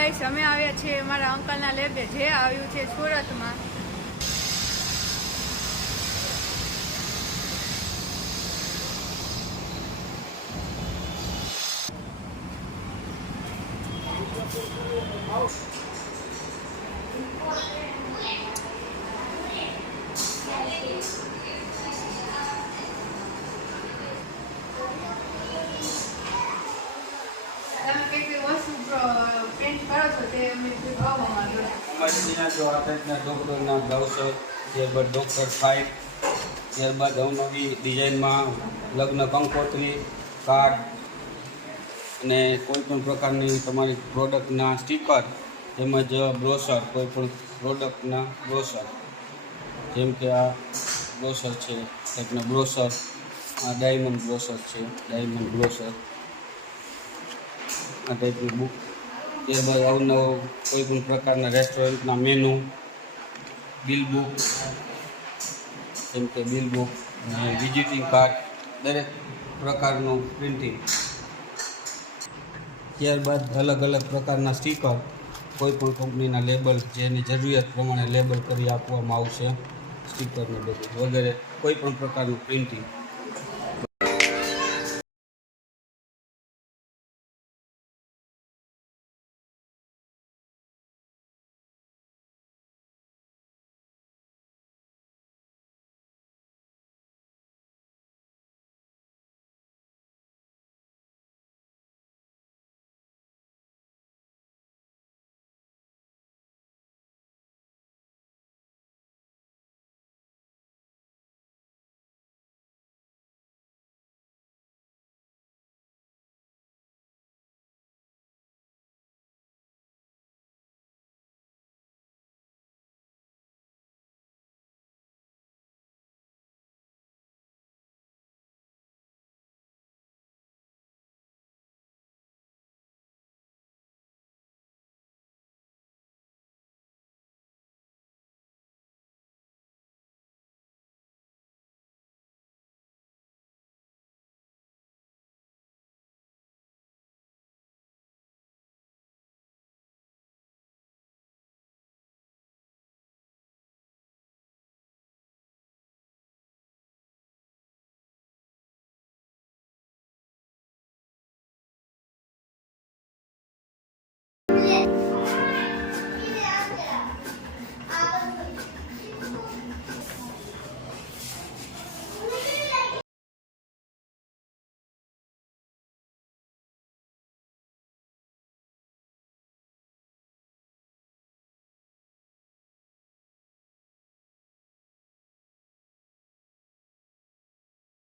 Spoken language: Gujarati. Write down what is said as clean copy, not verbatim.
ગાઈસ અમે આવ્યા છીએ મારા અંકલના લેબે જે આવ્યું છે સુરતમાં. ડોક્ટરના બ્લાઉઝર, ત્યારબાદ ડોક્ટર ફાઇટ, ત્યારબાદ અવનવી ડિઝાઇનમાં લગ્ન કંકોત્રી, કાર્ડ અને કોઈપણ પ્રકારની તમારી પ્રોડક્ટના સ્ટીકર તેમજ બ્રોશર, કોઈપણ પ્રોડક્ટના બ્રોશર, જેમ કે આ બ્રોશર છે, ટાઈપના બ્રોશર, આ ડાયમંડ બ્રોશર છે, ડાયમંડ બ્રોશર, આ ટાઈપની બુક. ત્યારબાદ અવનવો કોઈપણ પ્રકારના રેસ્ટોરન્ટના મેનુ, બિલ બુક, જેમ કે બિલ બુક અને વિઝિટિંગ કાર્ડ, દરેક પ્રકારનું પ્રિન્ટિંગ. ત્યારબાદ અલગ અલગ પ્રકારના સ્ટીકર, કોઈપણ કંપનીના લેબલ, જેની જરૂરિયાત પ્રમાણે લેબલ કરી આપવામાં આવશે, સ્ટીકરને બધું વગેરે કોઈપણ પ્રકારનું પ્રિન્ટિંગ.